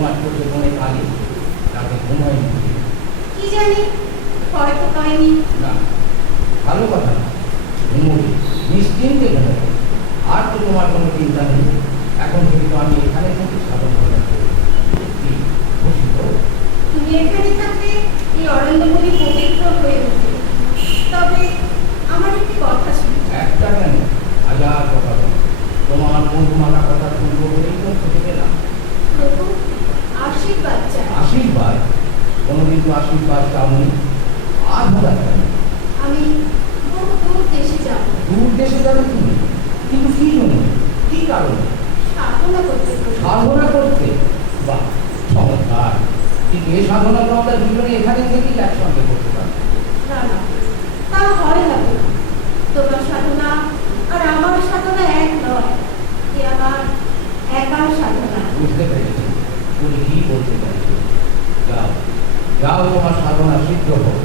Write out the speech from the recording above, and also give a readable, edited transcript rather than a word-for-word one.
তোমার চোখে মনে কালি, তাকে ঘুম হয়নি। কি জানি, হয়তো পাইনি। না, ভালো কথা না, ঘুমোবে, নিশ্চিন্তে ঘুমোবে। আর তো তোমার কোনো চিন্তা নেই। এখন কিন্তু আমি এখানে থেকে সাধন করে খুশি তো? তুমি এখানে থাকলে এই অরণ্যগুলি পবিত্র হয়ে উঠবে। তবে আমার একটি কথা ছিল। একটা কেন, হাজার কথা বলো। তোমার মধুমাখা কথা শুনবো বলেই তো থেকে গেলাম। প্রভু, আশীর্বাদ চাই। আশীর্বাদ? কোনোদিন তো আশীর্বাদ চাওনি। আর ভোলা চাই। আমি বহু দূর দেশে যাব। দূর দেশে যাবে তুমি? কিন্তু কি জন্য, কি কারণে? সাধনা করতে। সাধনা করতে? বাহ, চমৎকার। কিন্তু এই সাধনা তো আমরা দুজনে এখানে থেকেই একসঙ্গে করতে পারবো। না না, তা হয় না। তোমার সাধনা আর আমার সাধনা এক নয়। এ আমার একার সাধনা। বুঝতে পেরেছি তুমি কি বলতে চাইছো। যাও যাও, তোমার সাধনা সিদ্ধ হোক।